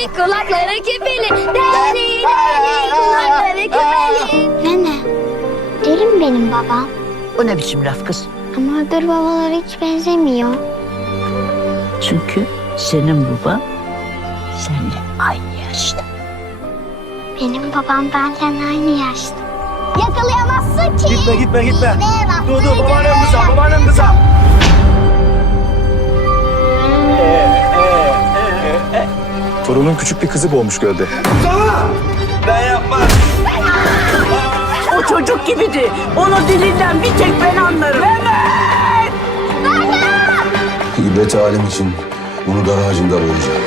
deli, kulakları küpeli. Deli, deli, kulakları küpeli. Nene, deli mi benim babam? O ne biçim laf kız? Ama öbür babalara hiç benzemiyor. Çünkü senin baban seninle aynı yaşta. Benim babam benden aynı yaşta. Yakalayamazsın ki. Gitme gitme gitme. Dur dur ne babaannem ne. babaannem kısa. Torunun küçük bir kızı boğmuş gölde. Ben yapmam. O çocuk gibiydi. Onun dilinden bir tek ben anlarım. İbret alem için bunu dar ağacında boyayacağım.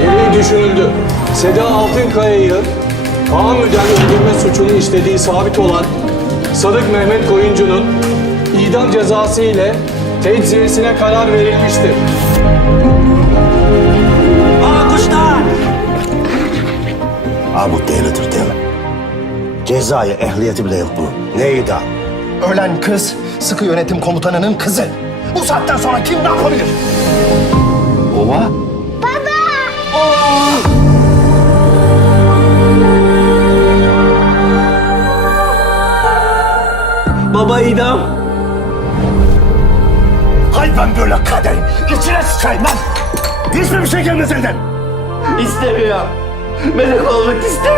Gereği düşünüldü. Seda Altınkaya'yı Kaan Müden öldürme suçunu işlediği sabit olan Sadık Mehmet Koyuncu'nun idam cezası ile tecziyesine karar verilmiştir. Aa kuşlar. Abi bu değildir değil mi? Cezaya ehliyeti bile yok bunun. Ne idam? Ölen kız sıkı yönetim komutanının kızı. Bu saatten sonra kim ne yapabilir? Ova? Baba idam. Hay ben böyle kaderim. İçine sıçayım lan. Hiçbir şey gelmez elden. İstemiyorum. Melek olmak istemiyorum.